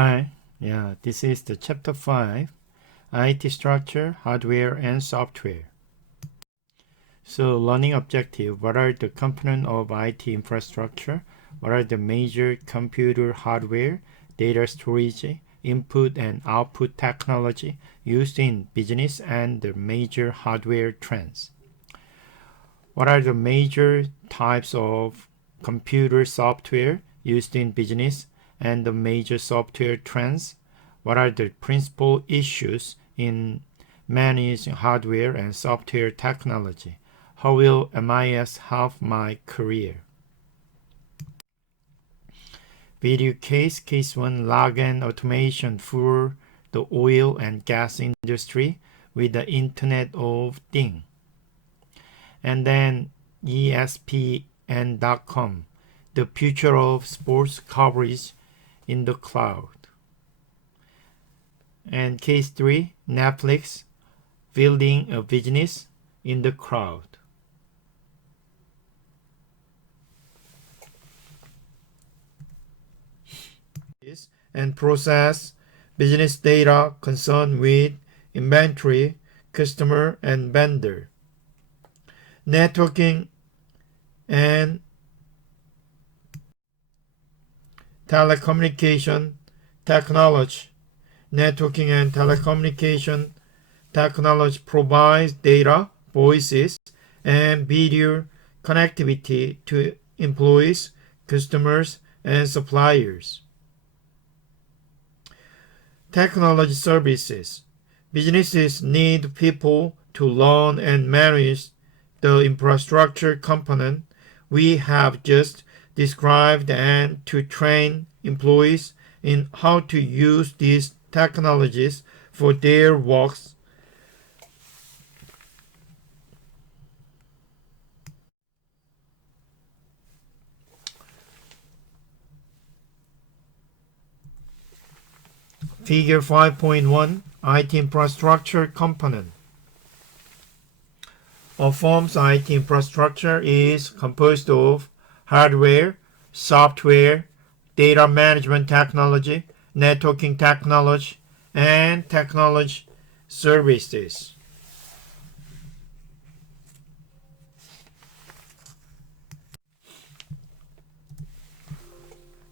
Hi, this is the chapter 5, IT structure, hardware and software. So learning objective, what are the components of IT infrastructure? What are the major computer hardware, data storage, input and output technology used in business and the major hardware trends? What are the major types of computer software used in business and the major software trends? What are the principal issues in managing hardware and software technology? How will MIS help my career? Video case 1, log and automation for the oil and gas industry with the Internet of Things. And then ESPN.com, the future of sports coverage in the cloud. And case 3, Netflix, building a business in the cloud. And process business data concerned with inventory, customer, and vendor. Networking and telecommunication technology. Networking and telecommunication technology provides data, voices, and video connectivity to employees, customers, and suppliers. Technology services. Businesses need people to learn and manage the infrastructure component we have just described and to train employees in how to use these technologies for their works. Figure 5.1, IT infrastructure component. A firm's IT infrastructure is composed of hardware, software, data management technology, networking technology, and technology services.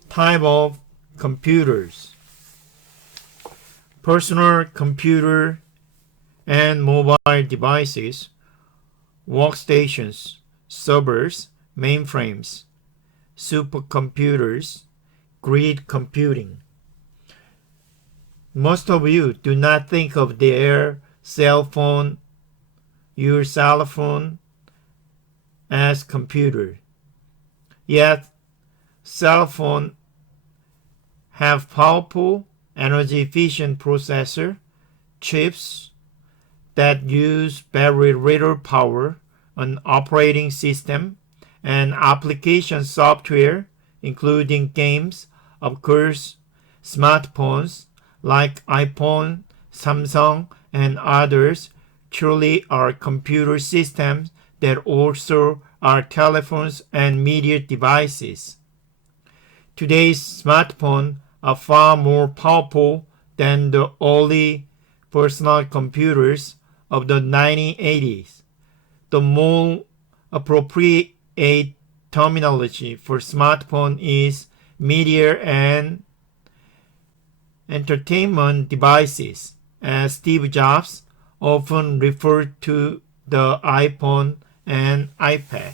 Type of computers. Personal computer and mobile devices, workstations, servers, mainframes, supercomputers, grid computing. Most of you do not think of your cell phone as computer. Yet, cell phones have powerful energy-efficient processor chips that use very little power, an operating system, and application software, including games, of course, smartphones like iPhone, Samsung, and others truly are computer systems that also are telephones and media devices. Today's smartphones are far more powerful than the early personal computers of the 1980s. The more appropriate terminology for smartphone is media and entertainment devices, as Steve Jobs often referred to the iPhone and iPad.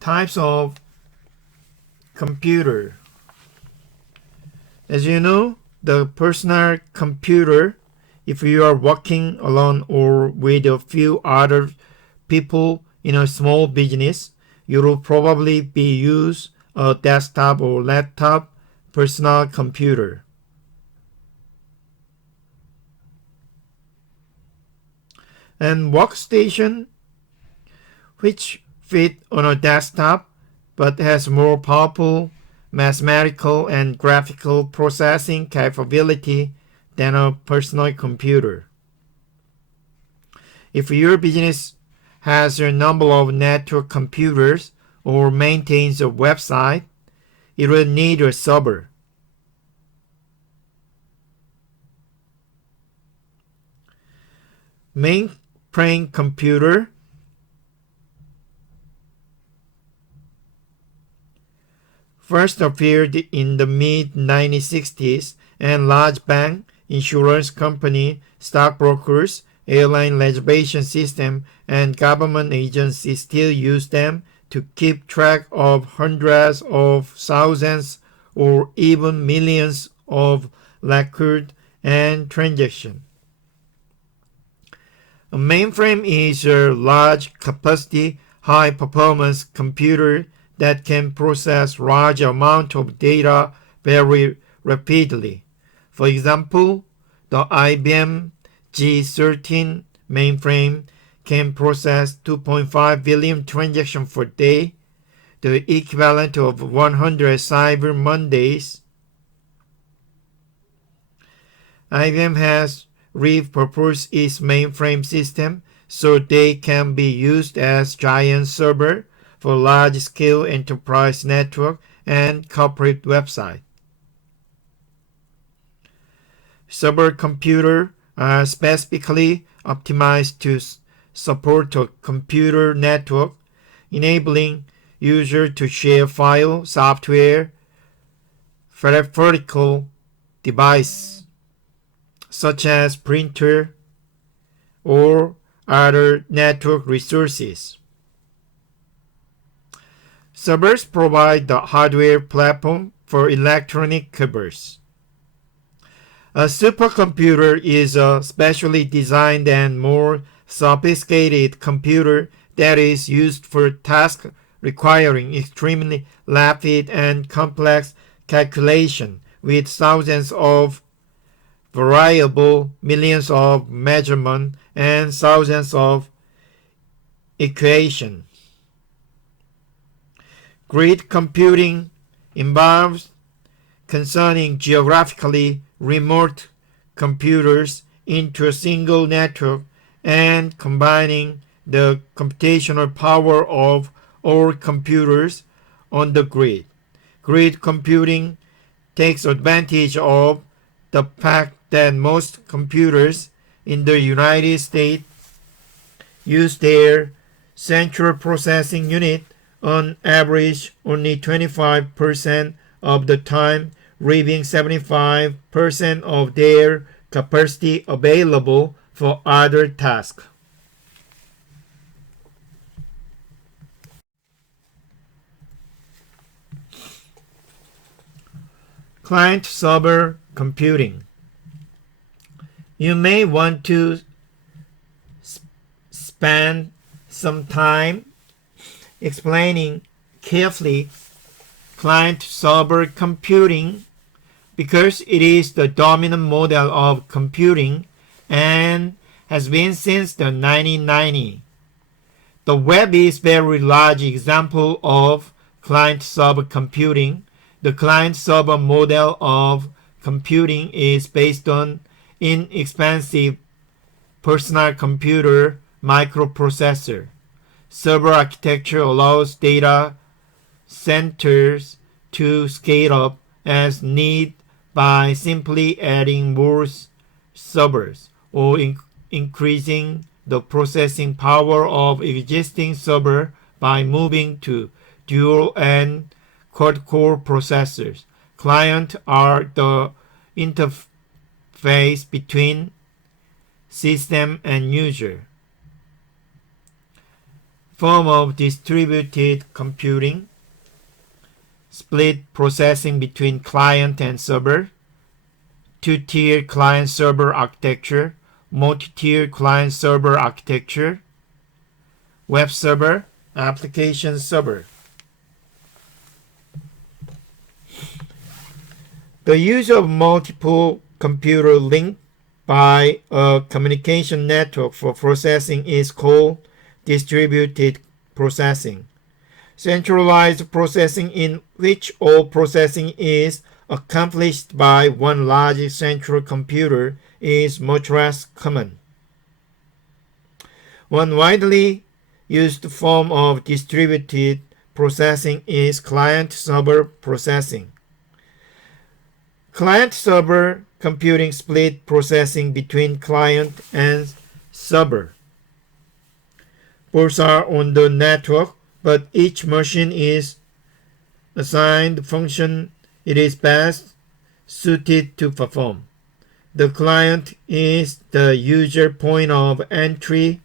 Types of computer. As you know, the personal computer, if you are working alone or with a few other people in a small business, you will probably be use a desktop or laptop personal computer. And workstation, which fit on a desktop but has more powerful mathematical and graphical processing capability than a personal computer. If your business has a number of network computers or maintains a website, it will need a server. Mainframe computer first appeared in the mid-1960s, and large bank, insurance company, stockbrokers, airline reservation system, and government agencies still use them to keep track of hundreds of thousands or even millions of records and transactions. A mainframe is a large capacity, high performance computer that can process large amounts of data very rapidly. For example, the IBM G13 mainframe can process 2.5 billion transactions per day, the equivalent of 100 Cyber Mondays. IBM has repurposed its mainframe system so they can be used as giant server for large-scale enterprise network and corporate website. Server computers are specifically optimized to support a computer network, enabling users to share file, software, peripheral devices such as printer or other network resources. Servers provide the hardware platform for electronic commerce. A supercomputer is a specially designed and more sophisticated computer that is used for tasks requiring extremely rapid and complex calculation with thousands of variables, millions of measurements, and thousands of equations. Grid computing involves concerning geographically remote computers into a single network and combining the computational power of all computers on the grid. Grid computing takes advantage of the fact that most computers in the United States use their central processing unit on average only 25% of the time, leaving 75% of their capacity available for other tasks. Client-server computing. You may want to spend some time explaining carefully client-server computing because it is the dominant model of computing and has been since the 1990s. The web is a very large example of client-server computing. The client-server model of computing is based on inexpensive personal computer microprocessor. Server architecture allows data centers to scale up as need by simply adding more servers or increasing the processing power of existing server by moving to dual and quad-core processors. Clients are the interface between system and user. Form of distributed computing, split processing between client and server, two-tier client-server architecture, multi-tier client-server architecture, web server, application server. The use of multiple computers linked by a communication network for processing is called distributed processing. Centralized processing, in which all processing is accomplished by one large central computer, is much less common. One widely used form of distributed processing is client-server processing. Client-server computing split processing between client and server. Both are on the network, but each machine is assigned the function it is best suited to perform. The client is the user point of entry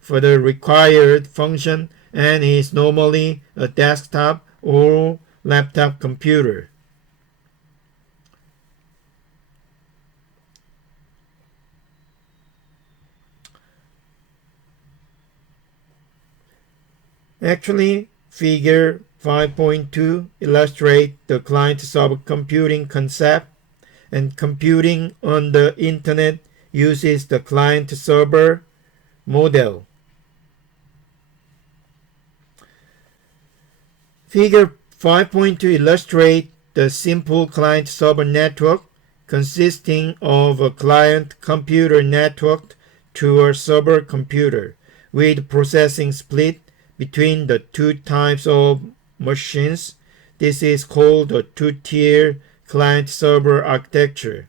for the required function and is normally a desktop or laptop computer. Actually, figure 5.2 illustrates the client-server computing concept, and computing on the internet uses the client-server model. Figure 5.2 illustrates the simple client-server network consisting of a client computer networked to a server computer with processing split between the two types of machines. This is called a two-tier client-server architecture,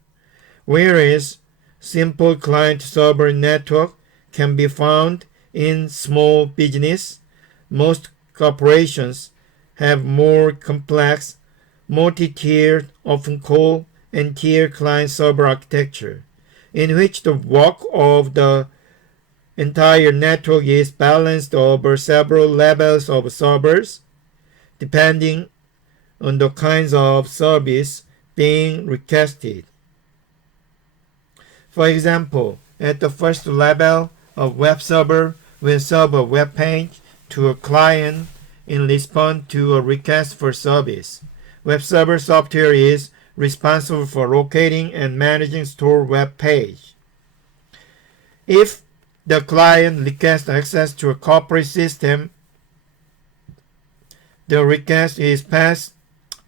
whereas simple client-server network can be found in small business. Most corporations have more complex, multi-tiered, often called n-tier client-server architecture, in which the work of the entire network is balanced over several levels of servers, depending on the kinds of service being requested. For example, at the first level, a web server will serve a web page to a client in response to a request for service. Web server software is responsible for locating and managing stored web page. If the client requests access to a corporate system, the request is passed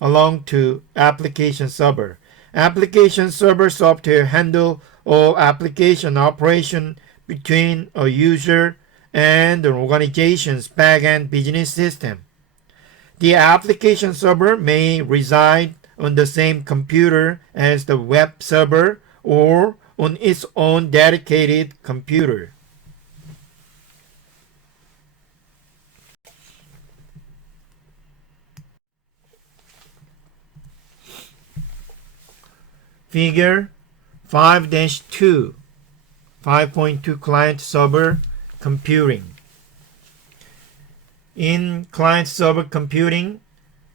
along to application server. Application server software handle all application operation between a user and the organization's backend business system. The application server may reside on the same computer as the web server or on its own dedicated computer. Figure 5-2, 5.2 client-server computing. In client-server computing,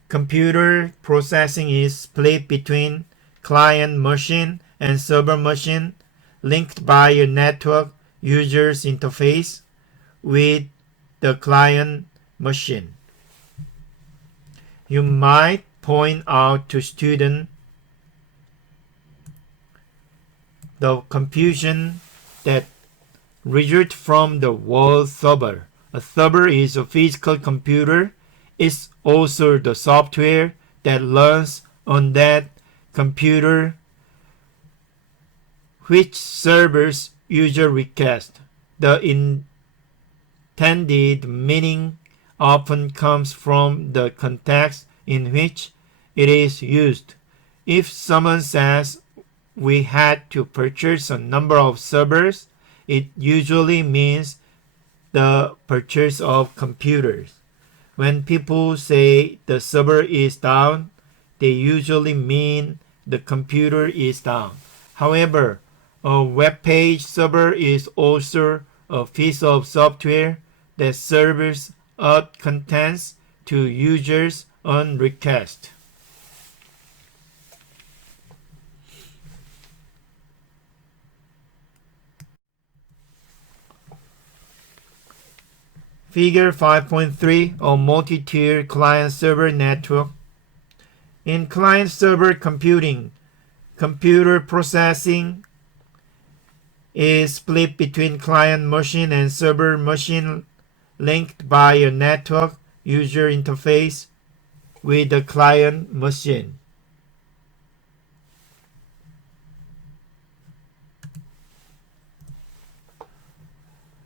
computer processing is split between client machine and server machine linked by a network user's interface with the client machine. You might point out to students the confusion that results from the word server. A server is a physical computer. It's also the software that runs on that computer which serves user request. The intended meaning often comes from the context in which it is used. If someone says we had to purchase a number of servers, it usually means the purchase of computers. When people say the server is down, they usually mean the computer is down. However, a web page server is also a piece of software that serves out contents to users on request. Figure 5.3, a multi-tier client-server network. In client-server computing, computer processing is split between client machine and server machine linked by a network user interface with the client machine.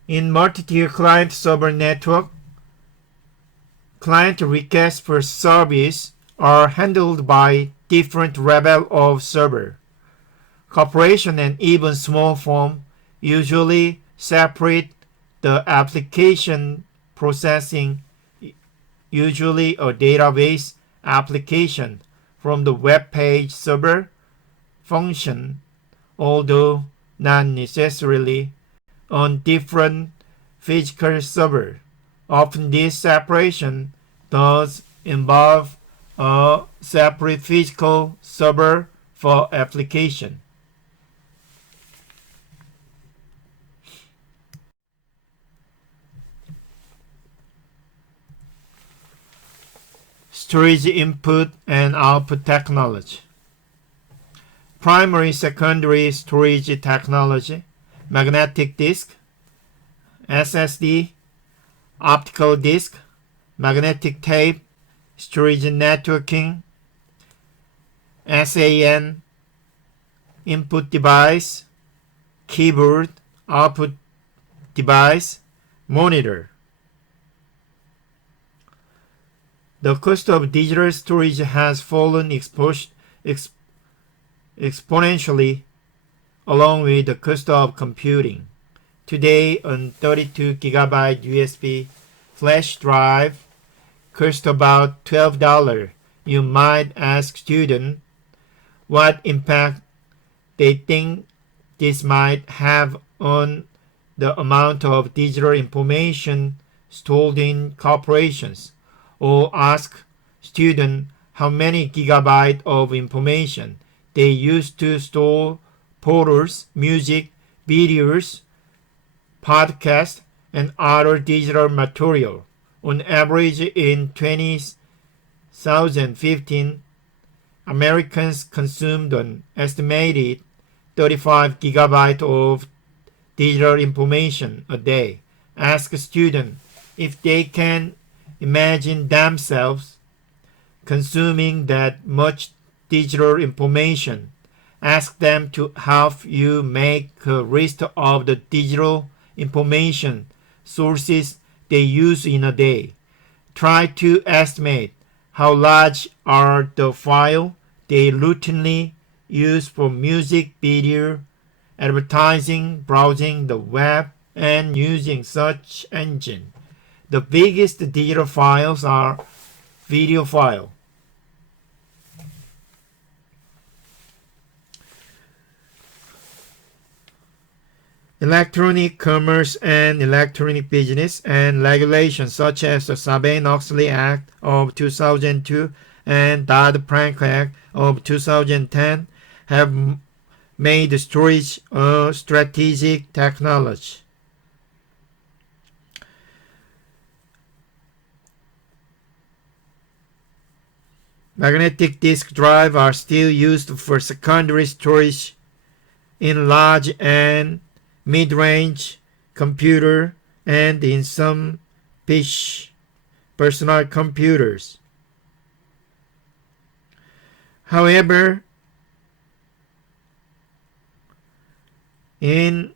In multi-tier client-server network, client requests for service are handled by different level of server. Corporation and even small firm usually separate the application processing, usually a database application, from the web page server function, although not necessarily on different physical server. Often this separation does involve a separate physical server for application. Storage input and output technology. Primary secondary storage technology, magnetic disk, SSD, optical disk, magnetic tape, storage networking, SAN, input device, keyboard, output device, monitor. The cost of digital storage has fallen exponentially along with the cost of computing. Today, a 32 gigabyte USB flash drive costs about $12. You might ask students what impact they think this might have on the amount of digital information stored in corporations, or ask students how many gigabytes of information they use to store photos, music, videos, podcasts, and other digital material. On average, in 2015, Americans consumed an estimated 35 gigabytes of digital information a day. Ask students if they can imagine themselves consuming that much digital information. Ask them to help you make a list of the digital information sources they use in a day. Try to estimate how large are the files they routinely use for music, video, advertising, browsing the web, and using search engine. The biggest digital files are video files. Electronic commerce and electronic business and regulations such as the Sarbanes-Oxley Act of 2002 and Dodd-Frank Act of 2010 have made storage a strategic technology. Magnetic disk drives are still used for secondary storage in large and mid-range computer and in some personal computers. However, in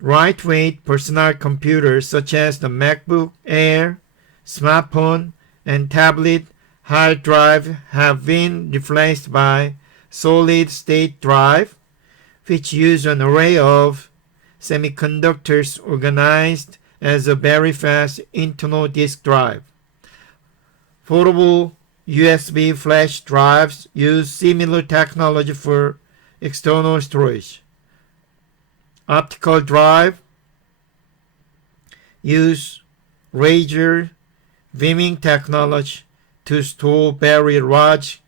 lightweight personal computers such as the MacBook Air, smartphone, and tablet, hard drives have been replaced by solid-state drive, which use an array of semiconductors organized as a very fast internal disk drive. Portable USB flash drives use similar technology for external storage. Optical drive use laser beaming technology to store very large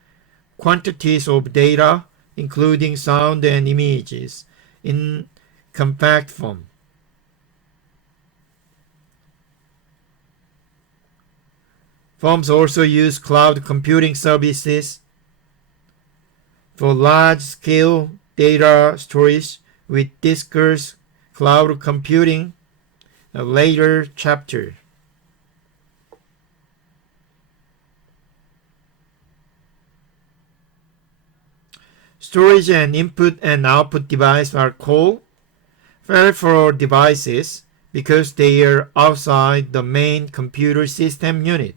quantities of data, including sound and images, in compact form. Firms also use cloud computing services for large-scale data storage with discuss cloud computing, a later chapter. Storage and input and output devices are called peripheral devices, because they are outside the main computer system unit.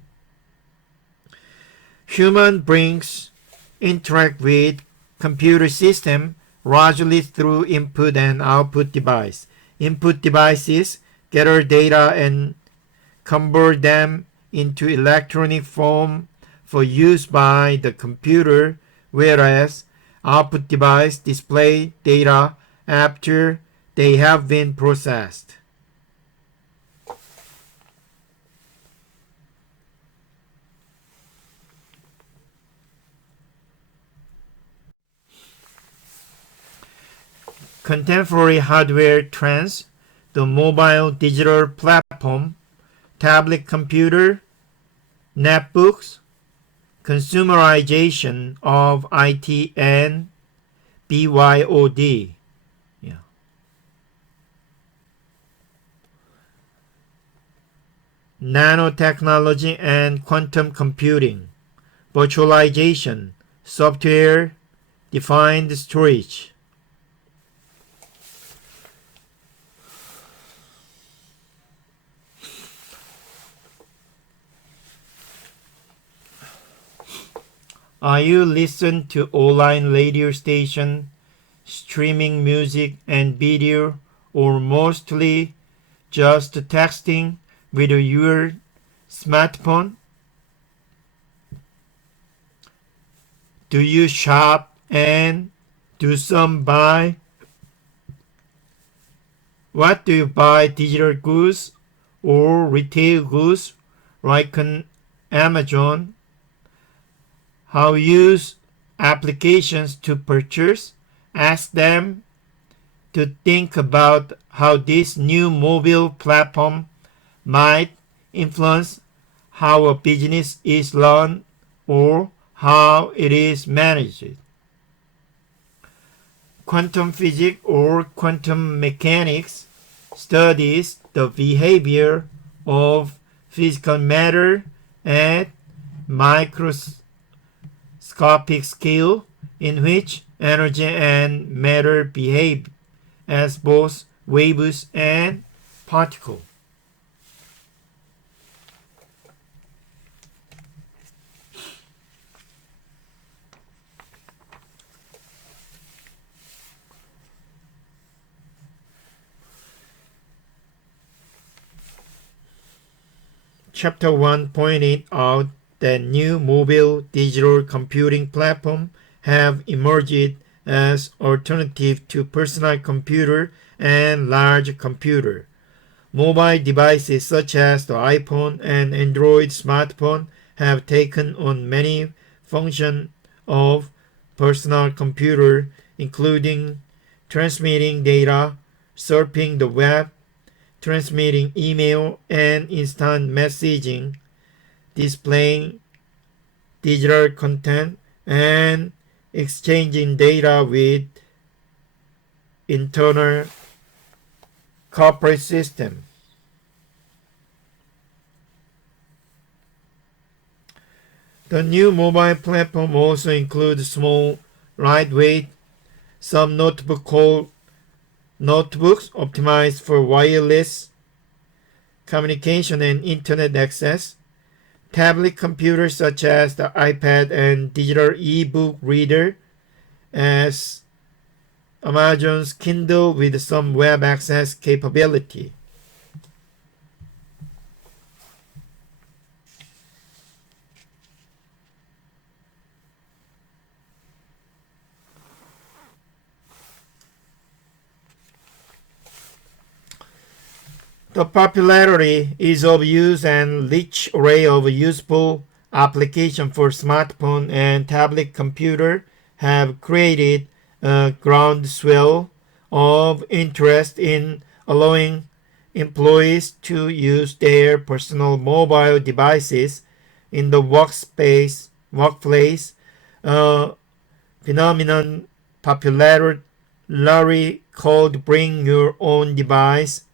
Human brains interact with computer system largely through input and output device. Input devices gather data and convert them into electronic form for use by the computer, whereas output device display data after they have been processed. Contemporary hardware trends, the mobile digital platform, tablet computer, netbooks, consumerization of IT, and BYOD. Nanotechnology and quantum computing, virtualization, software-defined storage. Are you listening to online radio station, streaming music and video, or mostly just texting with your smartphone? Do you shop and do some buy? What do you buy, digital goods or retail goods like on Amazon? How use applications to purchase? Ask them to think about how this new mobile platform might influence how a business is run or how it is managed. Quantum physics or quantum mechanics studies the behavior of physical matter at microscopic scale, in which energy and matter behave as both waves and particles. Chapter 1 pointed out that new mobile digital computing platforms have emerged as alternative to personal computer and large computer. Mobile devices such as the iPhone and Android smartphone have taken on many functions of personal computer, including transmitting data, surfing the web, transmitting email and instant messaging, displaying digital content, and exchanging data with internal corporate system. The new mobile platform also includes small, lightweight, some notebooks optimized for wireless communication and internet access, tablet computers such as the iPad and digital e-book reader, as Amazon's Kindle with some web access capability. The popularity, ease of use, and rich array of useful applications for smartphone and tablet computer have created a groundswell of interest in allowing employees to use their personal mobile devices in the workplace, a phenomenon popularly called bring your own device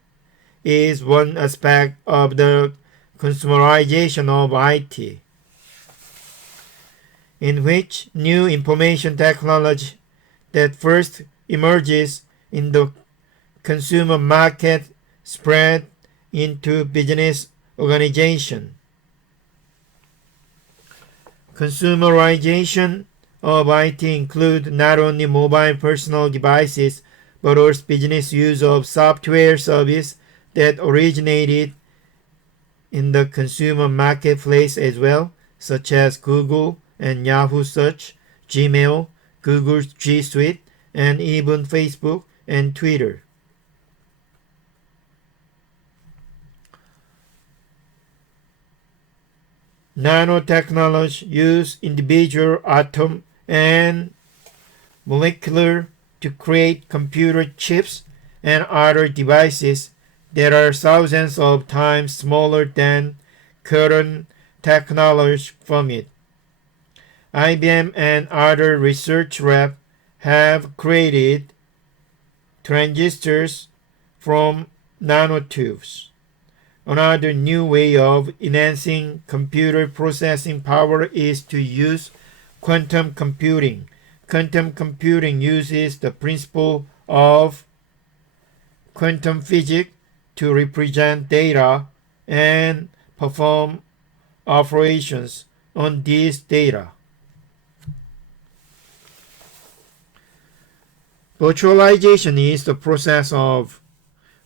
is one aspect of the consumerization of IT, in which new information technology that first emerges in the consumer market, spread into business organization. Consumerization of IT include not only mobile personal devices but also business use of software service that originated in the consumer marketplace as well, such as Google and Yahoo Search, Gmail, Google G Suite, and even Facebook and Twitter. Nanotechnology use individual atom and molecular to create computer chips and other devices that are thousands of times smaller than current technology from it. IBM and other research labs have created transistors from nanotubes. Another new way of enhancing computer processing power is to use quantum computing. Quantum computing uses the principle of quantum physics to represent data and perform operations on these data. Virtualization is the process of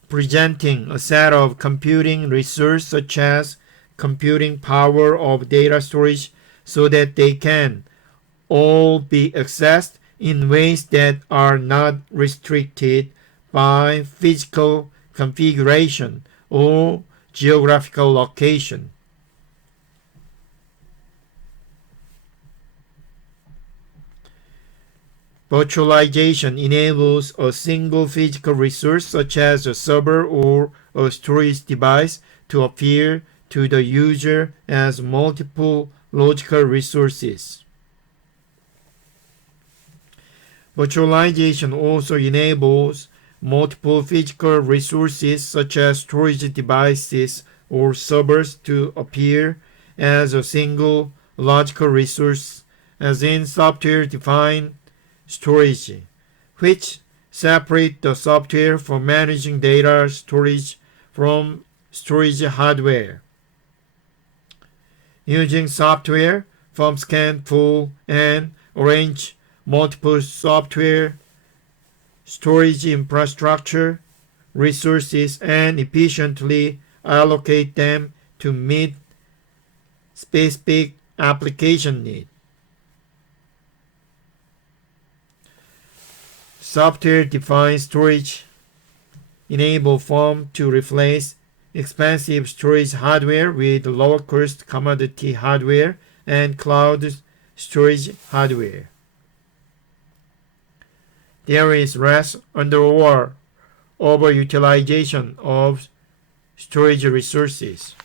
presenting a set of computing resources such as computing power of data storage so that they can all be accessed in ways that are not restricted by physical configuration or geographical location. Virtualization enables a single physical resource such as a server or a storage device to appear to the user as multiple logical resources. Virtualization also enables multiple physical resources such as storage devices or servers to appear as a single logical resource, as in software-defined storage, which separate the software for managing data storage from storage hardware. Using software, firms can pool and arrange multiple software storage infrastructure resources and efficiently allocate them to meet specific application needs. Software-defined storage enables firms to replace expensive storage hardware with lower-cost commodity hardware and cloud storage hardware. There is less overutilization of storage resources.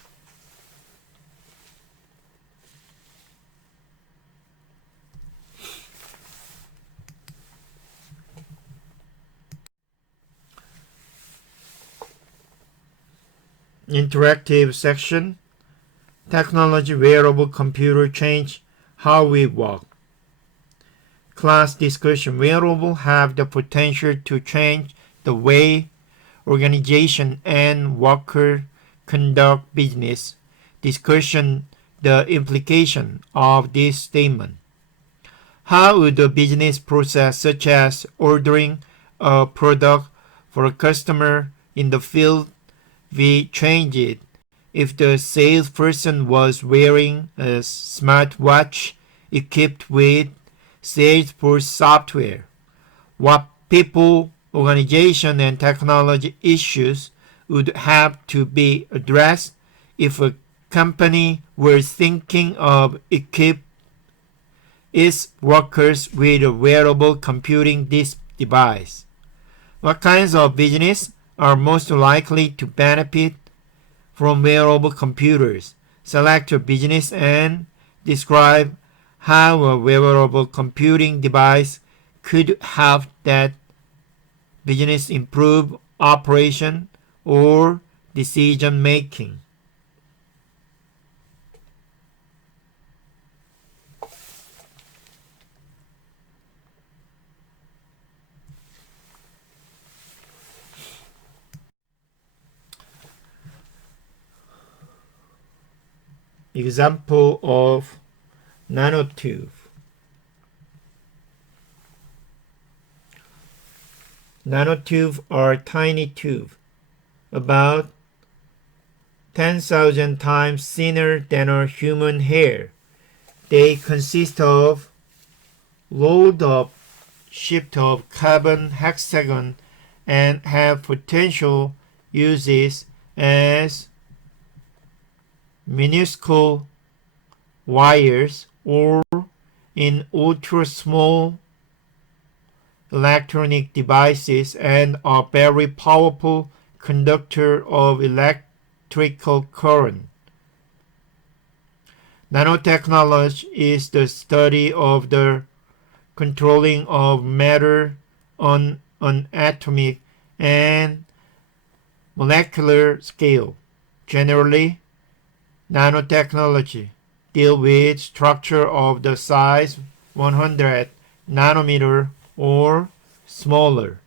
Interactive section. Technology wearable computer change how we work. Class discussion. Wearables have the potential to change the way organization and workers conduct business. Discussion. The implication of this statement. How would a business process such as ordering a product for a customer in the field be changed if the salesperson was wearing a smartwatch equipped with Salesforce software? What people, organization, and technology issues would have to be addressed if a company were thinking of equipping its workers with a wearable computing device? What kinds of business are most likely to benefit from wearable computers? Select your business and describe how a wearable computing device could help that business improve operation or decision making. example of nanotube. Nanotubes are tiny tubes, about 10,000 times thinner than a human hair. They consist of load of shift of carbon hexagon and have potential uses as minuscule wires or in ultra small electronic devices and a very powerful conductor of electrical current. Nanotechnology is the study of the controlling of matter on an atomic and molecular scale. Generally, nanotechnology deal with structure of the size 100 nanometer or smaller.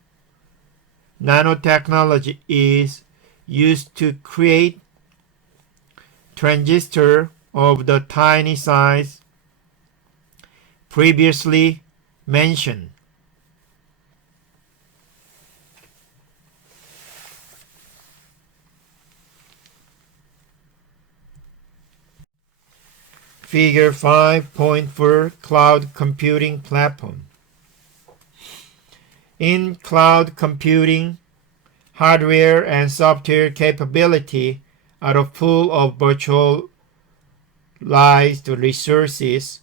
Nanotechnology is used to create transistor of the tiny size previously mentioned. Figure 5.4 Cloud Computing Platform. In cloud computing, hardware and software capability are a pool of virtualized resources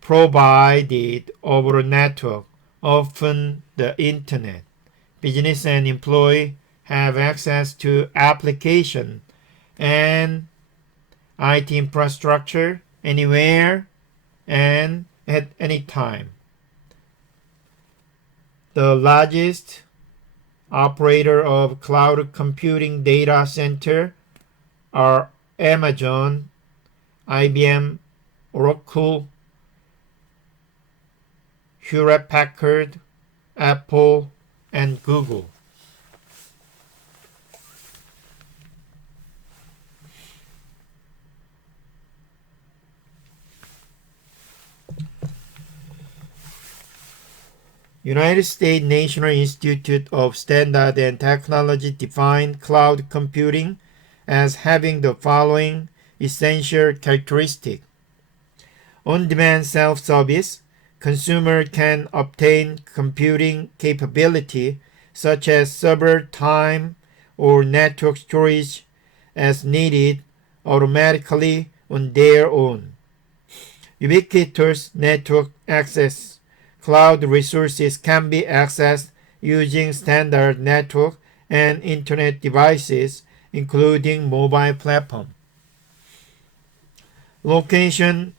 provided over a network, often the internet. Business and employee have access to application and IT infrastructure anywhere and at any time. The largest operator of cloud computing data center are Amazon, IBM, Oracle, Hewlett-Packard, Apple, and Google. United States National Institute of Standards and Technology defined cloud computing as having the following essential characteristics. On-demand self-service. Consumer can obtain computing capability such as server time or network storage as needed automatically on their own. Ubiquitous network access. Cloud resources can be accessed using standard network and internet devices, including mobile platforms. Location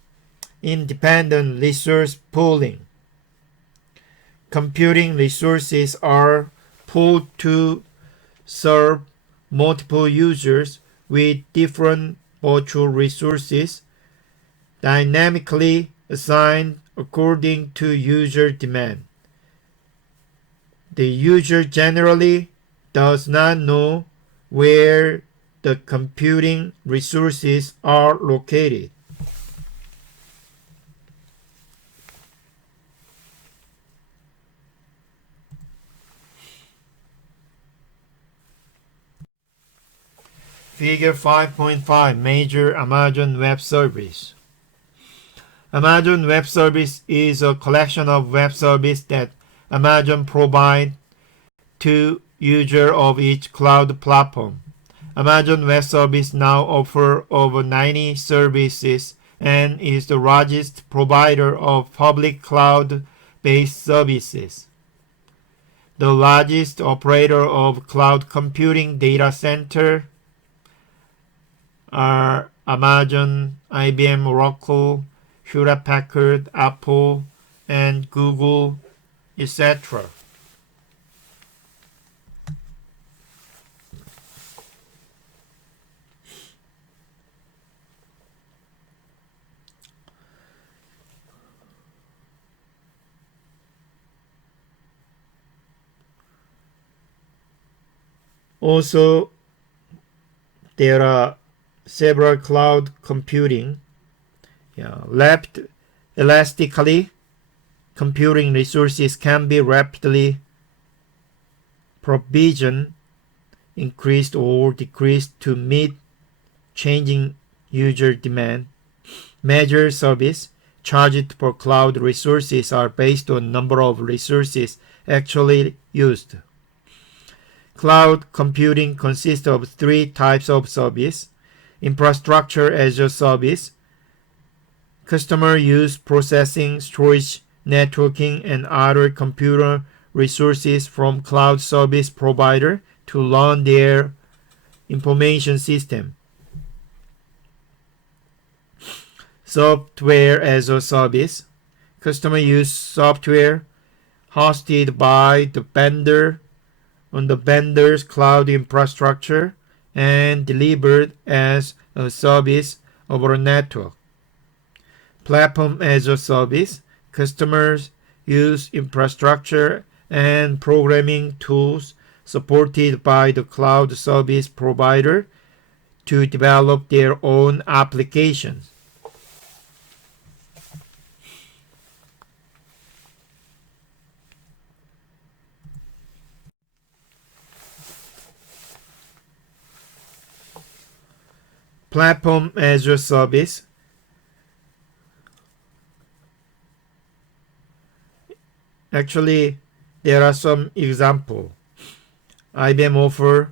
independent resource pooling. Computing resources are pooled to serve multiple users with different virtual resources dynamically assigned according to user demand. The user generally does not know where the computing resources are located. Figure 5.5 Major Amazon Web Service. Amazon Web Service is a collection of web services that Amazon provides to users of each cloud platform. Amazon Web Service now offers over 90 services and is the largest provider of public cloud-based services. The largest operator of cloud computing data center are Amazon, IBM, Oracle, Hewlett-Packard, Apple, and Google, etc. Also, there are several cloud computing, left elastically, computing resources can be rapidly provisioned, increased or decreased to meet changing user demand. Major service charged for cloud resources are based on number of resources actually used. Cloud computing consists of three types of service: infrastructure as a service, customer use processing, storage, networking, and other computer resources from cloud service provider to run their information system. Software as a service, customer use software hosted by the vendor on the vendor's cloud infrastructure and delivered as a service over a network. Platform as a service, customers use infrastructure and programming tools supported by the cloud service provider to develop their own applications. Platform as a service. Actually, there are some examples. IBM offers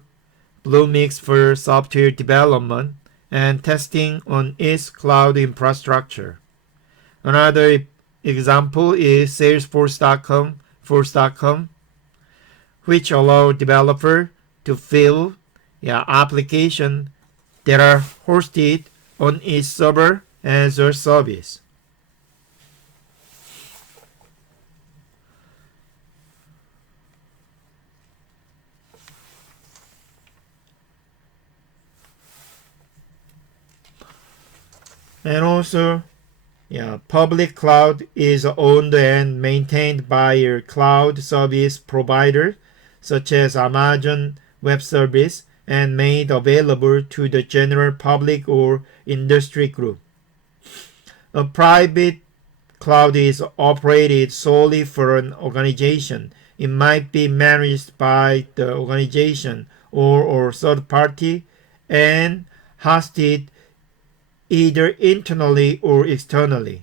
Bluemix for software development and testing on its cloud infrastructure. Another example is Salesforce.com, Force.com, which allow developers to fill applications that are hosted on its server as a service. And also, public cloud is owned and maintained by a cloud service provider such as Amazon Web Service and made available to the general public or industry group. A private cloud is operated solely for an organization. It might be managed by the organization or third party and hosted either internally or externally.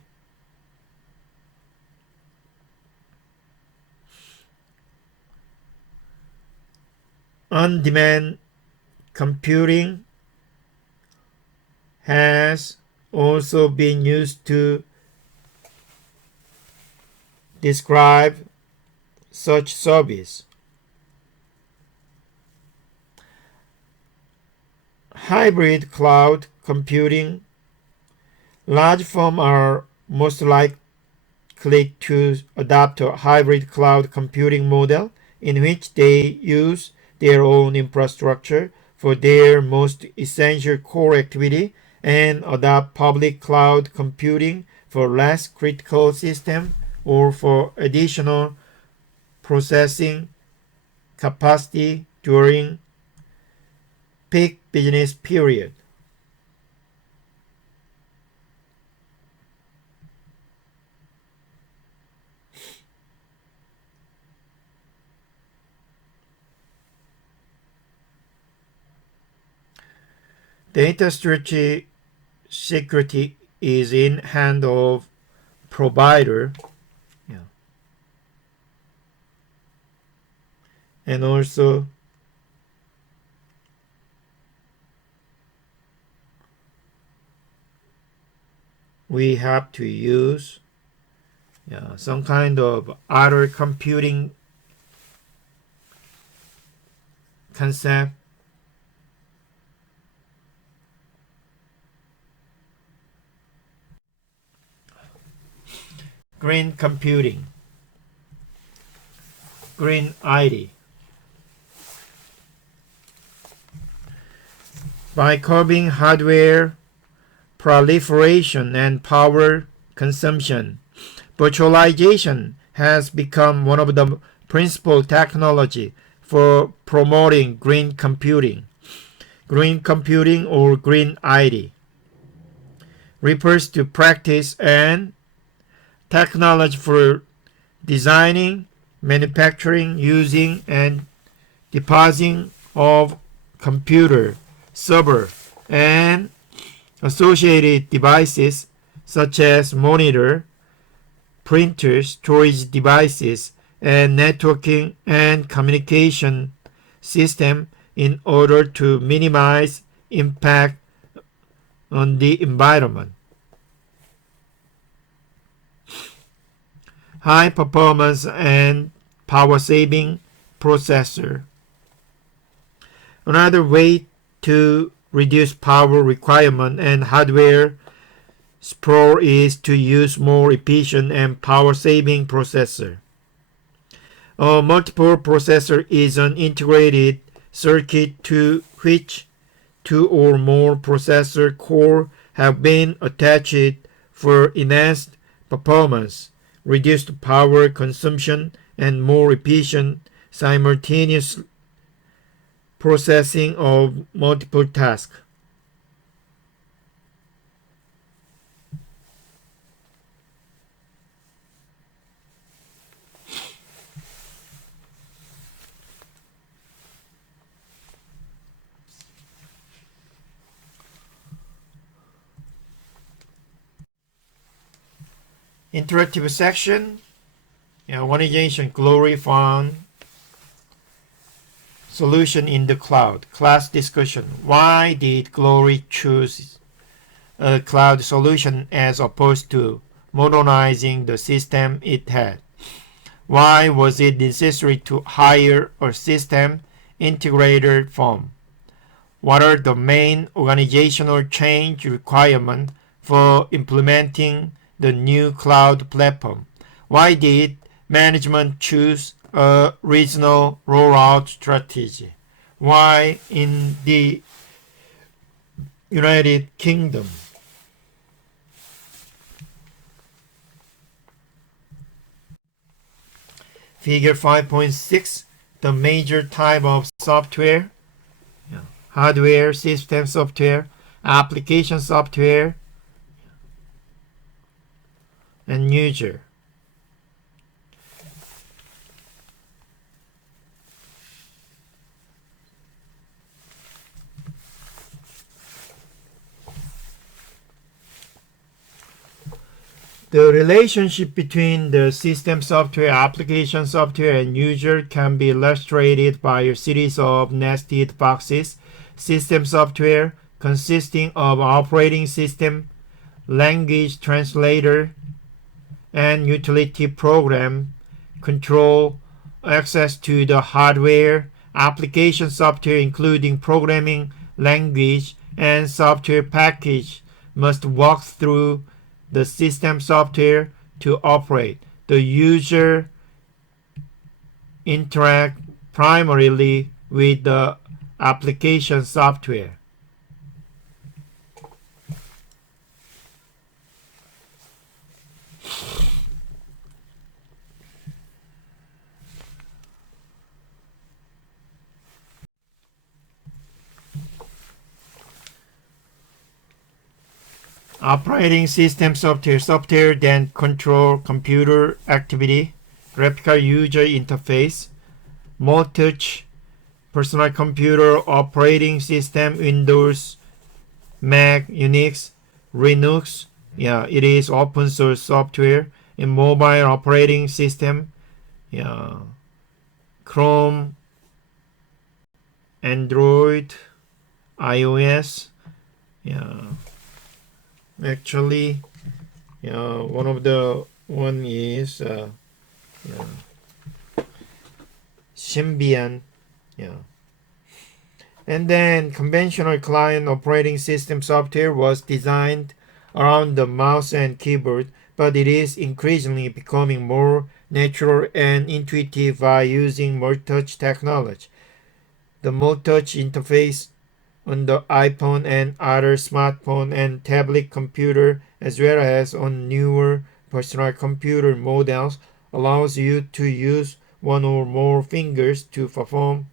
On-demand computing has also been used to describe such service. Hybrid cloud computing. Large firms are most likely to adopt a hybrid cloud computing model in which they use their own infrastructure for their most essential core activity and adopt public cloud computing for less critical systems or for additional processing capacity during peak business period. Data security is in hand of provider, and also we have to use some kind of other computing concept. Green computing, green ID. By curbing hardware proliferation and power consumption, virtualization has become one of the principal technology for promoting green computing. Green computing or green IT refers to practice and technology for designing, manufacturing, using, and depositing of computer, server, and associated devices such as monitor, printers, storage devices, and networking and communication system in order to minimize impact on the environment. High performance and power saving processor. Another way to reduce power requirement and hardware sprawl is to use more efficient and power saving processor. A multiple processor is an integrated circuit to which two or more processor cores have been attached for enhanced performance, reduced power consumption, and more efficient simultaneous processing of multiple tasks. Interactive section, organization glory found solution in the cloud. Class discussion. Why did Glory choose a cloud solution as opposed to modernizing the system it had? Why was it necessary to hire a system integrator firm? What are the main organizational change requirements for implementing the new cloud platform? Why did management choose a regional rollout strategy? Why in the United Kingdom? Figure 5.6, the major type of software: hardware, system software, application software, and user. The relationship between the system software, application software, and user can be illustrated by a series of nested boxes. System software, consisting of operating system, language translator, and utility program, control access to the hardware. Application software, including programming language and software package, must walk through the system software to operate. The user interact primarily with the application software. Operating system software, software that control computer activity, graphical user interface, multi-touch, personal computer operating system, Windows, Mac, Unix, Linux. It is open source software. In mobile operating system, Chrome, Android, iOS. Actually, one of the one is Symbian. And then conventional client operating system software was designed around the mouse and keyboard, but it is increasingly becoming more natural and intuitive by using multi-touch technology. The multi-touch interface on the iPhone and other smartphone and tablet computer, as well as on newer personal computer models, allows you to use one or more fingers to perform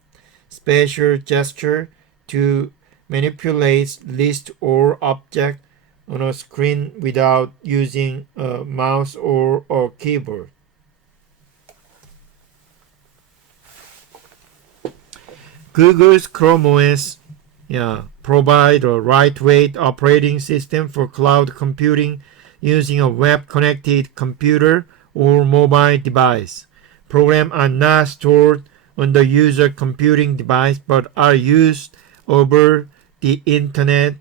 special gesture to manipulates list or object on a screen without using a mouse or a keyboard. Google's Chrome OS provide a lightweight operating system for cloud computing using a web-connected computer or mobile device. Programs are not stored on the user computing device but are used over the internet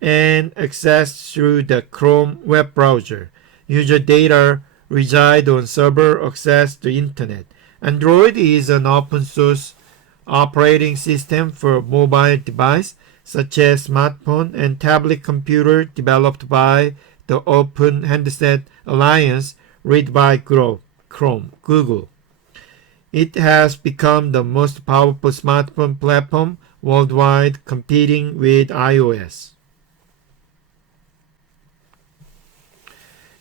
and accessed through the Chrome web browser. User data reside on server access the internet. Android is an open source operating system for mobile device such as smartphone and tablet computer developed by the Open Handset Alliance, read by Google. It has become the most powerful smartphone platform worldwide, competing with iOS.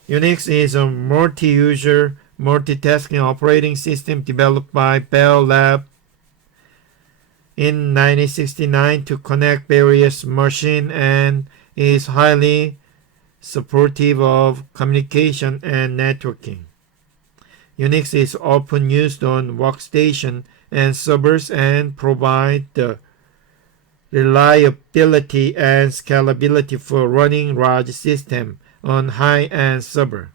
Unix is a multi-user, multitasking operating system developed by Bell Labs in 1969 to connect various machines and is highly supportive of communication and networking. Unix is often used on workstation and servers and provide the reliability and scalability for running large systems on high-end server.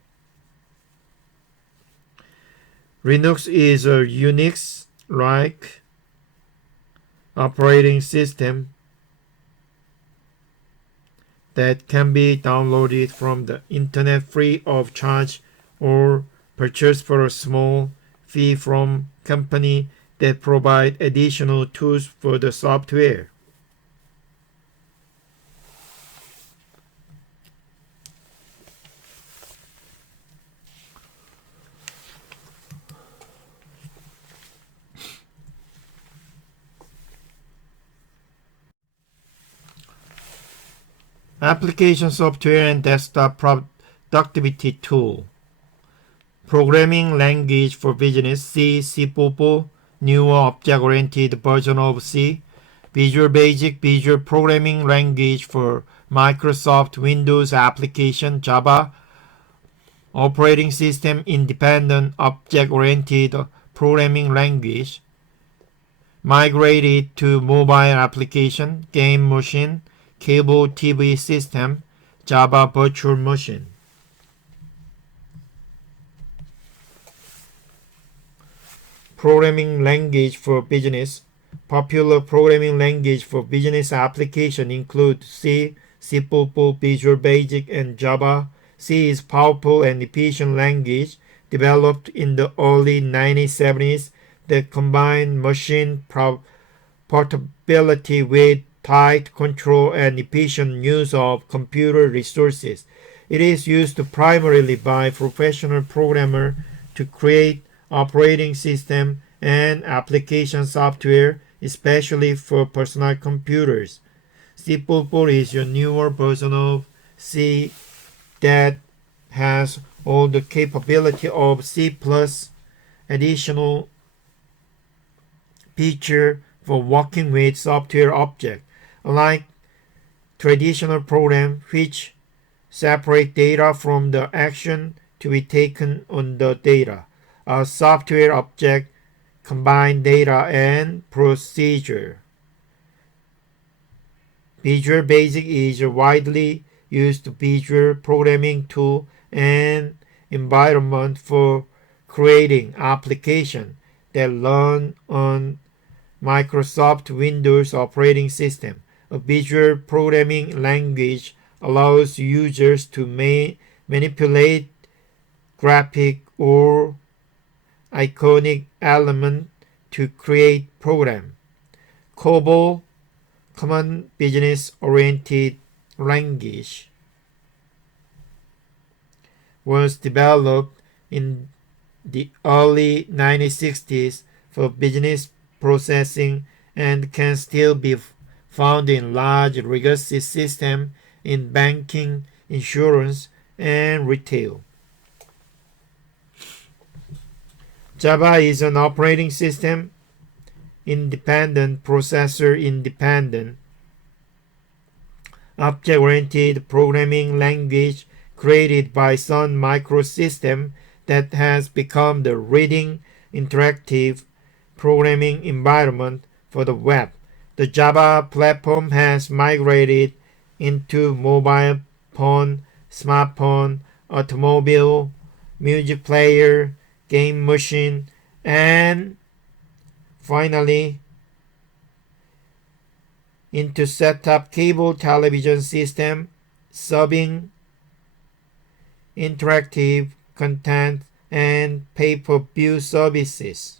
Linux is a Unix-like operating system that can be downloaded from the internet free of charge or purchased for a small fee from companies that provide additional tools for the software. Application software and desktop productivity tool. Programming language for business C, C++, newer object-oriented version of C. Visual Basic, visual programming language for Microsoft Windows application Java. Operating system independent object-oriented programming language. Migrated to mobile application, game machine, cable TV system, Java virtual machine. Programming language for business. Popular programming language for business application include C, C++, Visual Basic, and Java. C is powerful and efficient language developed in the early 1970s that combine machine portability with tight control and efficient use of computer resources. It is used primarily by professional programmers to create operating system and application software, especially for personal computers. C++ is a newer version of C that has all the capability of C++, additional feature for working with software objects. Unlike traditional programs which separate data from the action to be taken on the data, a software object combines data and procedure. Visual Basic is a widely used visual programming tool and environment for creating applications that run on Microsoft Windows operating system. A visual programming language allows users to manipulate graphic or iconic elements to create programs. COBOL, Common Business Oriented Language, was developed in the early 1960s for business processing and can still be found in large legacy systems in banking, insurance, and retail. Java is an operating system independent, processor independent. object-oriented programming language created by Sun Microsystems that has become the leading interactive programming environment for the web. The Java platform has migrated into mobile phone, smartphone, automobile, music player, game machine, and finally into set-top cable television system serving interactive content and pay-per-view services.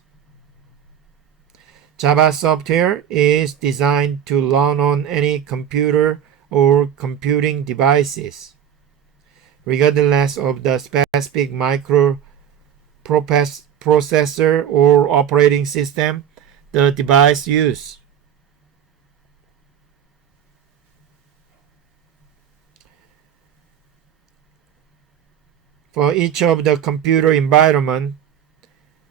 Java software is designed to run on any computer or computing devices, regardless of the specific microprocessor or operating system the device uses. For each of the computer environment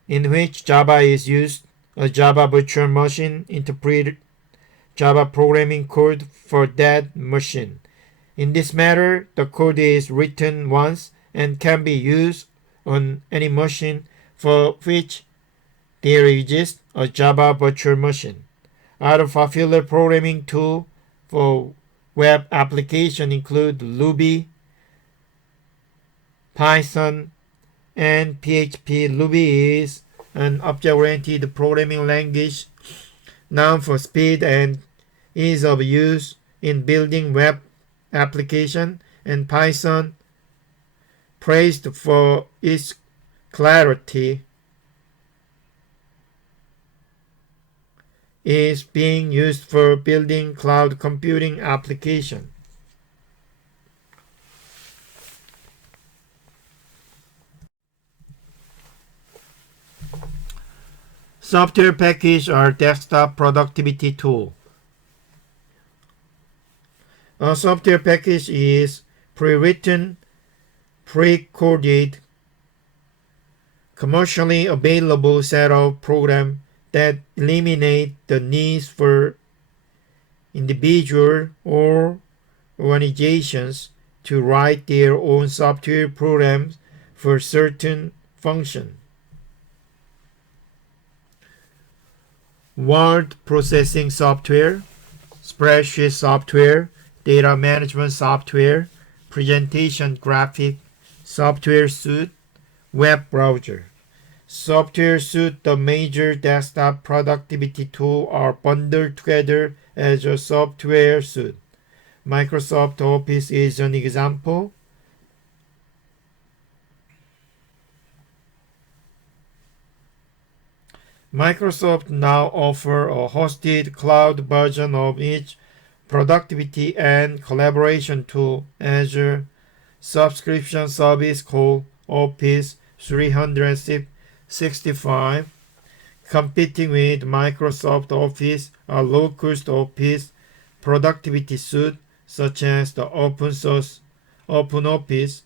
in which Java is used, a Java virtual machine interprets Java programming code for that machine. In this manner, the code is written once and can be used on any machine for which there exists a Java virtual machine. Other popular programming tools for web application include Ruby, Python, and PHP. Ruby is an object-oriented programming language known for speed and ease of use in building web applications, and Python, praised for its clarity, is being used for building cloud computing applications. Software packages are desktop productivity tool. A software package is pre-written, pre-coded, commercially available set of programs that eliminate the need for individual or organizations to write their own software programs for certain functions. Word processing software, spreadsheet software, data management software, presentation graphic software suite, web browser. Software suite, the major desktop productivity tool, are bundled together as a software suite. Microsoft Office is an example. Microsoft now offers a hosted cloud version of each productivity and collaboration tool as a subscription service called Office 365, competing with Microsoft Office, a low-cost Office productivity suite such as the open source OpenOffice,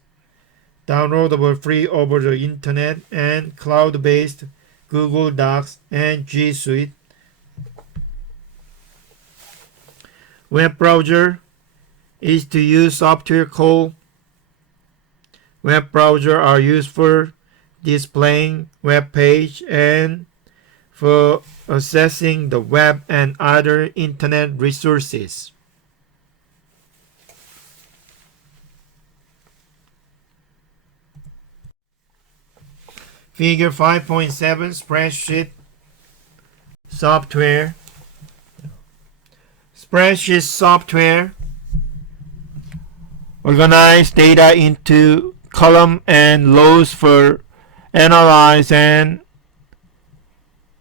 downloadable free over the internet, and cloud-based Google Docs and G Suite. Web browser is to use software called web browser are used for displaying web page and for accessing the web and other internet resources. Figure 5.7 Spreadsheet software. Spreadsheet software organize data into columns and rows for analysis and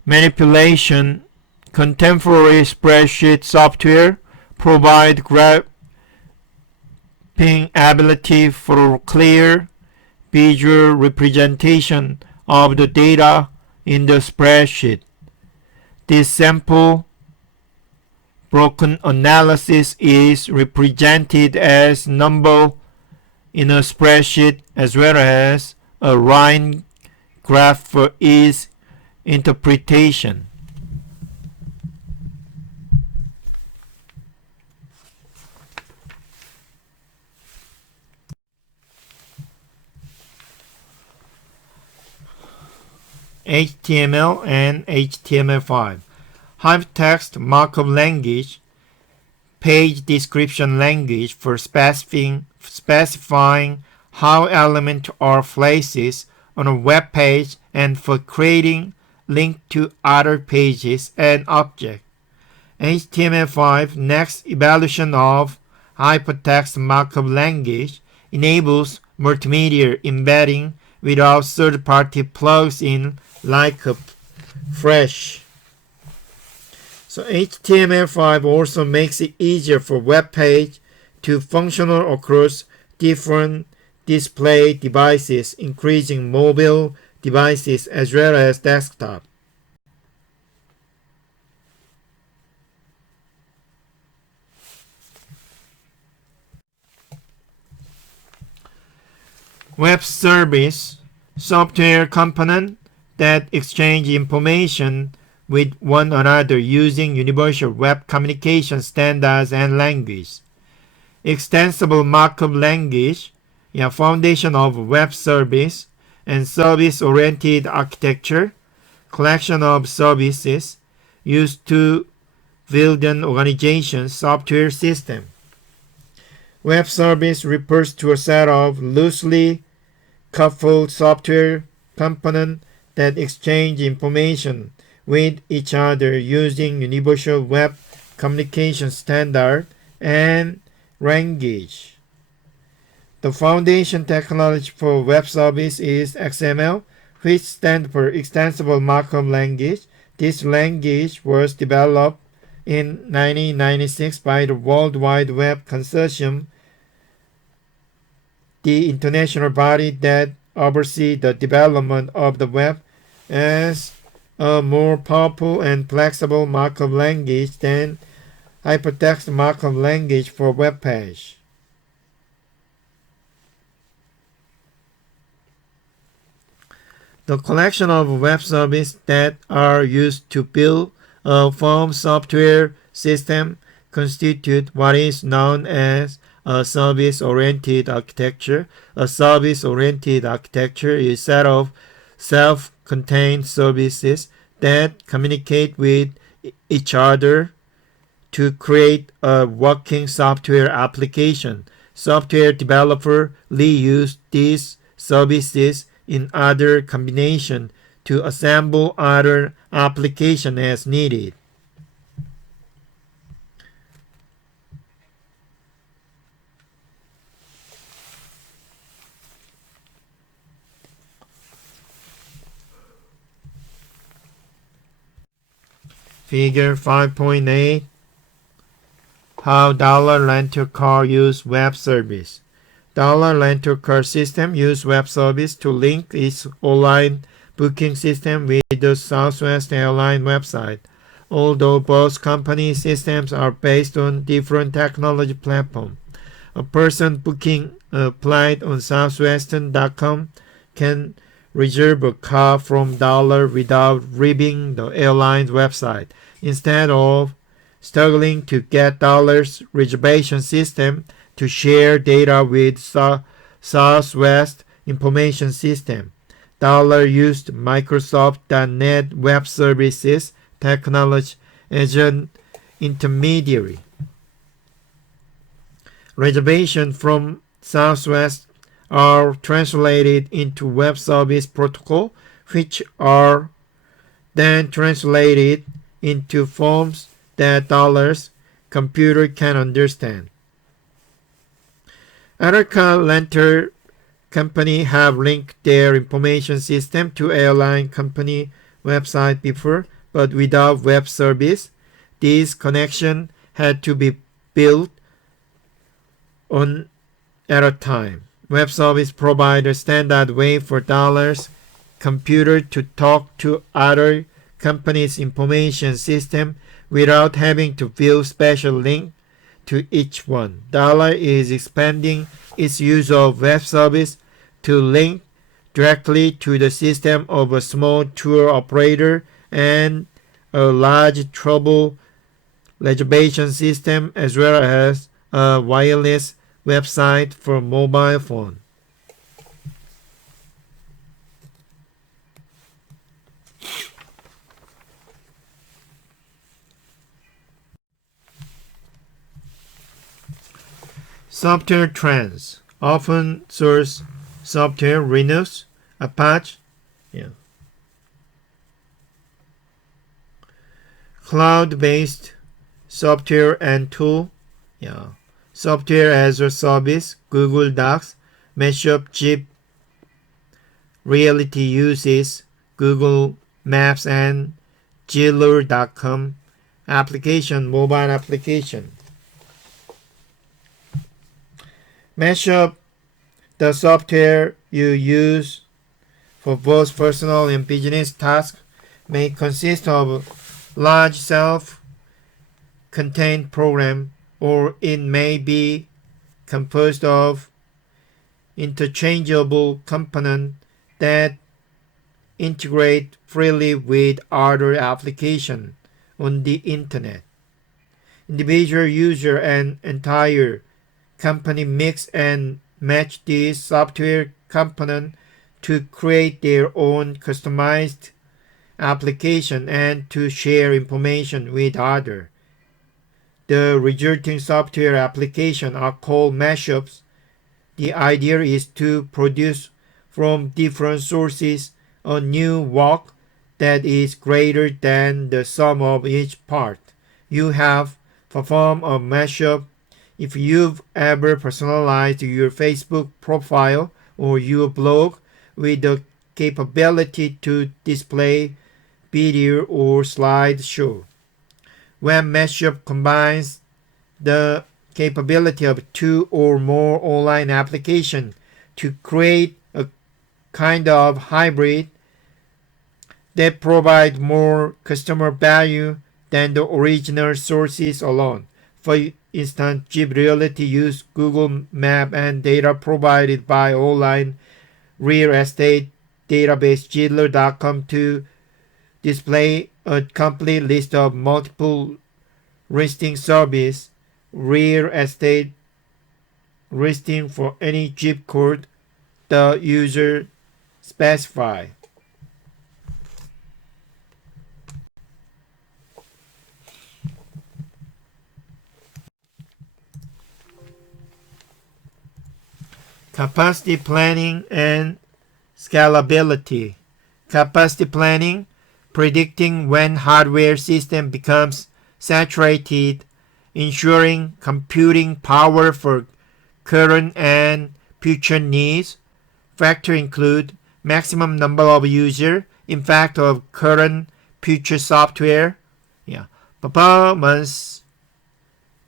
manipulation. Contemporary spreadsheet software provide graphing ability for clear visual representation of the data in the spreadsheet. This sample broken analysis is represented as number in a spreadsheet as well as a line graph for ease interpretation. HTML and HTML5. Hypertext markup language, page description language for specifying how elements are placed on a web page and for creating links to other pages and objects. HTML5 next evaluation of hypertext markup language enables multimedia embedding without third-party plugins like Fresh. So HTML5 also makes it easier for web page to function across different display devices, including mobile devices as well as desktop. Web service, software component that exchange information with one another using universal web communication standards and language. Extensible markup language, foundation of web service, and service-oriented architecture, collection of services used to build an organization's software system. Web service refers to a set of loosely coupled software components that exchange information with each other using universal web communication standard and language. The foundation technology for web service is XML, which stands for Extensible Markup Language. This language was developed in 1996 by the World Wide Web Consortium, the international body that oversees the development of the web, as a more powerful and flexible markup language than hypertext markup language for web page. The collection of web services that are used to build a firm software system constitute what is known as a service-oriented architecture. A service-oriented architecture is a set of self-contained services that communicate with each other to create a working software application. Software developers reuse these services in other combination to assemble other applications as needed. Figure 5.8, how dollar rental car use web service. Dollar rental car system use web service to link its online booking system with the Southwest Airlines website. Although both company systems are based on different technology platforms, a person booking a flight on southwestern.com can reserve a car from Dollar without leaving the airline's website. Instead of struggling to get Dollar's reservation system to share data with Southwest Information System, Dollar used Microsoft.NET Web Services technology as an intermediary. Reservations from Southwest are translated into web service protocol, which are then translated into forms that Dollar's computer can understand. Other car rental companies have linked their information system to airline company website before, but without web service. These connections had to be built on at a time. Web service provide a standard way for Dollar's computer to talk to other companies' information system without having to build special link to each one. Dollar is expanding its use of web service to link directly to the system of a small tour operator and a large travel reservation system, as well as a wireless website for mobile phone. Software trends. Open source software, Linux, Apache, cloud-based software and tool, software as a service, Google Docs, Mashup Chip, Reality uses Google Maps and Jiller.com, application, mobile application. Mashup, the software you use for both personal and business tasks, may consist of large self-contained program, or it may be composed of interchangeable components that integrate freely with other applications on the internet. Individual user and entire company mix and match these software components to create their own customized application and to share information with others. The resulting software applications are called mashups. The idea is to produce from different sources a new work that is greater than the sum of each part. You have performed a mashup if you've ever personalized your Facebook profile or your blog with the capability to display video or slideshow. When mashup combines the capability of two or more online applications to create a kind of hybrid that provides more customer value than the original sources alone. For instance, Jeep Realty uses Google Maps and data provided by online real estate database Jiller.com to display a complete list of multiple listing service, real estate listing for any zip code the user specifies. Capacity planning and scalability. Capacity planning, predicting when hardware system becomes saturated, ensuring computing power for current and future needs. Factors include maximum number of users, impact of current future software, performance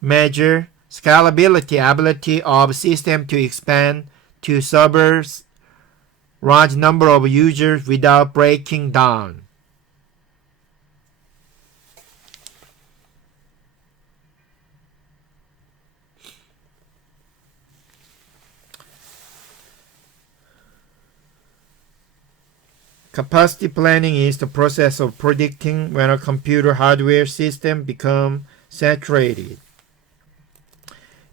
measure, scalability, ability of system to expand to serve large number of users without breaking down. Capacity planning is the process of predicting when a computer hardware system becomes saturated.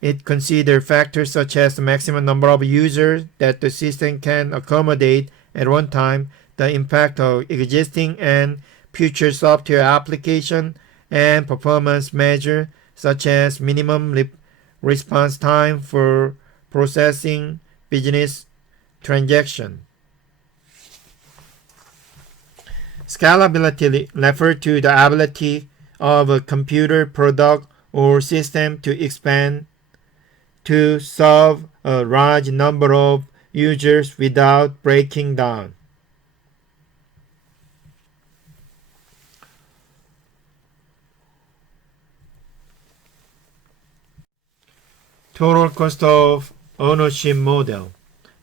It considers factors such as the maximum number of users that the system can accommodate at one time, the impact of existing and future software applications, and performance measures such as minimum response time for processing business transactions. Scalability refers to the ability of a computer product or system to expand to serve a large number of users without breaking down. Total cost of ownership model.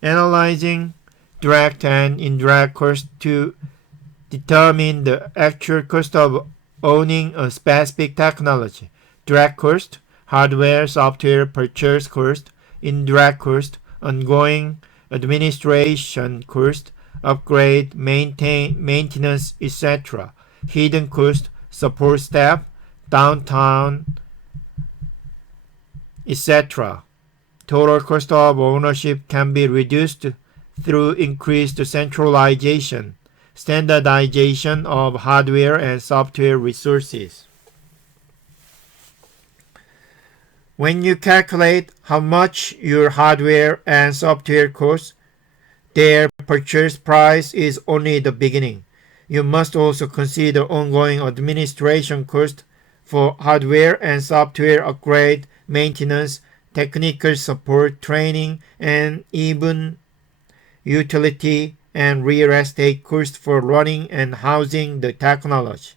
Analyzing direct and indirect costs to determine the actual cost of owning a specific technology. Direct cost, hardware, software purchase cost; indirect cost, ongoing administration cost, upgrade, maintenance, etc. Hidden cost, support staff, downtime, etc. Total cost of ownership can be reduced through increased centralization, standardization of hardware and software resources. When you calculate how much your hardware and software cost, their purchase price is only the beginning. You must also consider ongoing administration cost for hardware and software upgrade, maintenance, technical support, training, and even utility and real estate cost for running and housing the technology.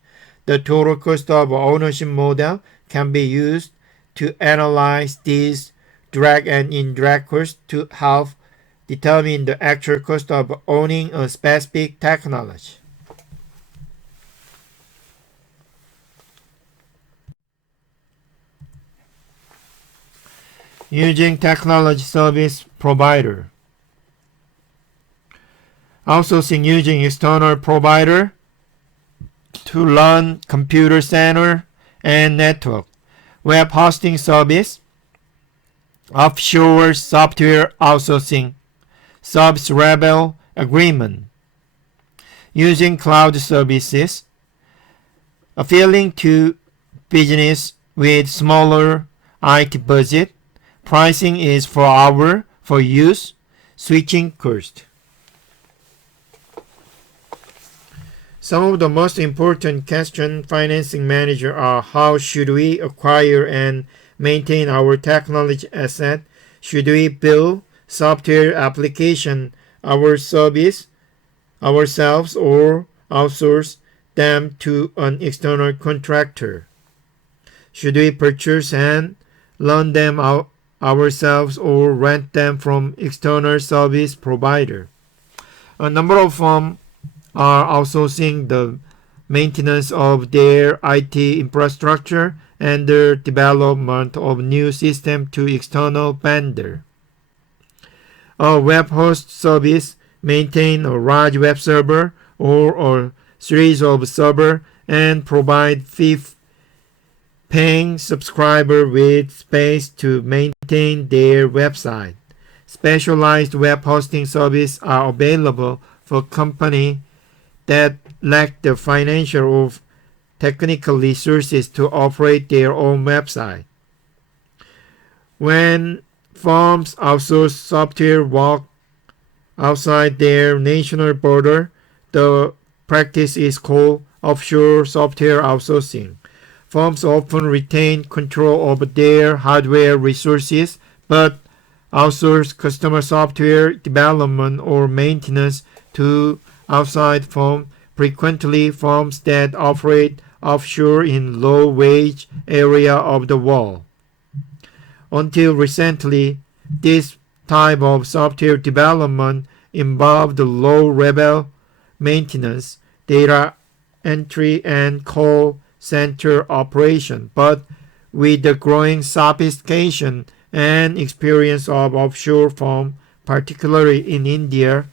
The total cost of ownership model can be used to analyze these direct and indirect costs to help determine the actual cost of owning a specific technology. Using technology service provider. Outsourcing using external provider to run computer center and network, web hosting service, offshore software outsourcing, service level agreement, using cloud services, appealing to business with smaller IT budget, pricing is per hour for use, switching cost. Some of the most important questions financing manager are: how should we acquire and maintain our technology asset? Should we build software application our service ourselves or outsource them to an external contractor? Should we purchase and run them ourselves or rent them from external service provider? A number of firms are outsourcing the maintenance of their IT infrastructure and the development of new systems to external vendor. A web host service maintains a large web server or a series of servers and provide fee-paying subscriber with space to maintain their website. Specialized web hosting services are available for companies that lack the financial or technical resources to operate their own website. When firms outsource software work outside their national border, the practice is called offshore software outsourcing. Firms often retain control over their hardware resources, but outsource customer software development or maintenance to outside firms, frequently firms that operate offshore in low-wage area of the world. Until recently, this type of software development involved low-level maintenance, data entry, and call center operation, but with the growing sophistication and experience of offshore firms, particularly in India,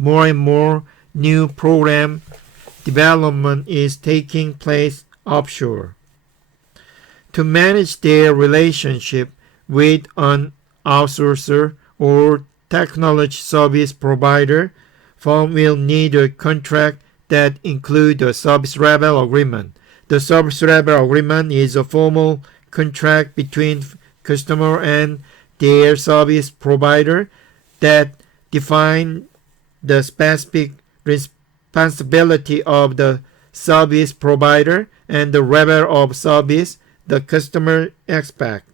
more and more new program development is taking place offshore. To manage their relationship with an outsourcer or technology service provider, firm will need a contract that includes a service level agreement. The service level agreement is a formal contract between customer and their service provider that defines the specific responsibility of the service provider and the level of service the customer expects.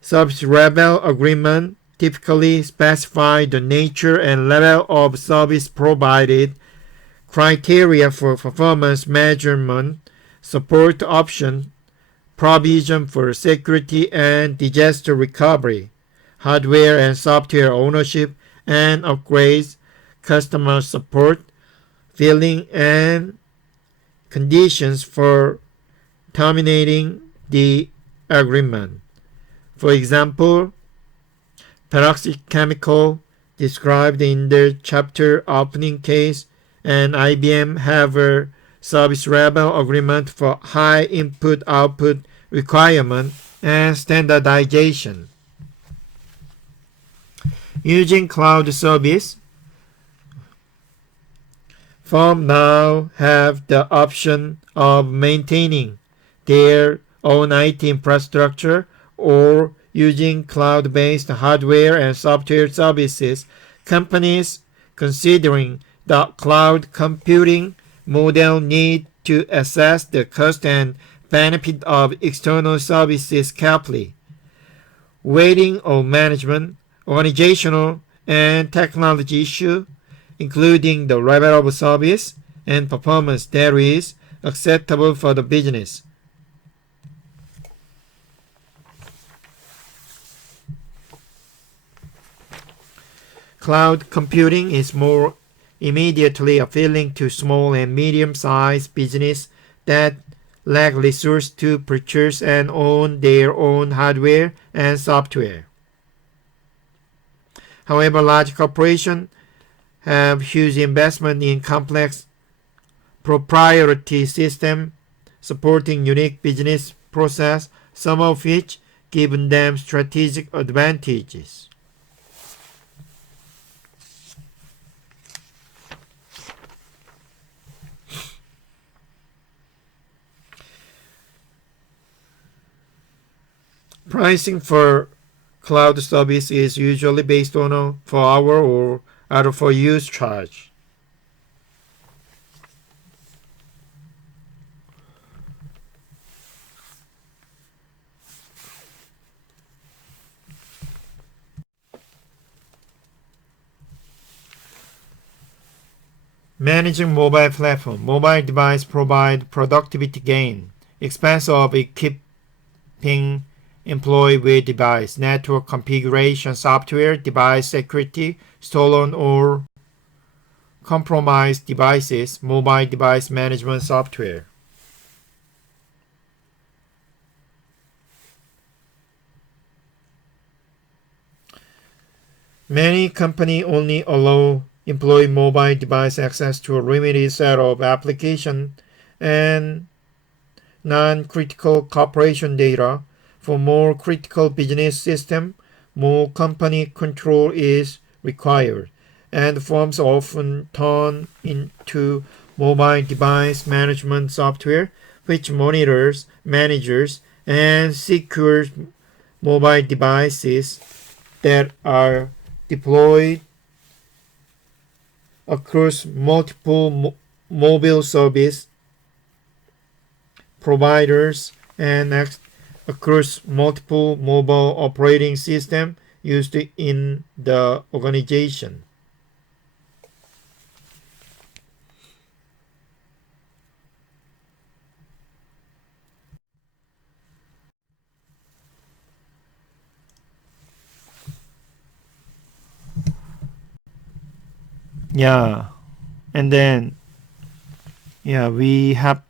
Service level agreement typically specify the nature and level of service provided, criteria for performance measurement, support option, provision for security and disaster recovery, hardware and software ownership and upgrades, customer support, billing, and conditions for terminating the agreement. For example, peroxide chemical described in the chapter opening case and IBM have a service level agreement for high input-output requirement and standardization. Using cloud service, firms now have the option of maintaining their own IT infrastructure or using cloud-based hardware and software services, companies considering the cloud computing model need to assess the cost and benefit of external services carefully, weighting on management, organizational, and technology issues, including the level of service and performance that is acceptable for the business. Cloud computing is more immediately appealing to small and medium-sized businesses that lack resources to purchase and own their own hardware and software. However, large corporations have huge investment in complex proprietary systems supporting unique business process, some of which give them strategic advantages. Pricing for cloud service is usually based on a per hour or hour for use charge. Managing mobile platform. Mobile device provide productivity gain. Expense of equipping employee with device, network configuration software, device security, stolen or compromised devices, mobile device management software. Many companies only allow employee mobile device access to a limited set of application and non-critical corporation data. For more critical business system, more company control is required, and firms often turn into mobile device management software, which monitors, manages, and secures mobile devices that are deployed across multiple mobile service providers and across multiple mobile operating systems used in the organization. Yeah, and then we have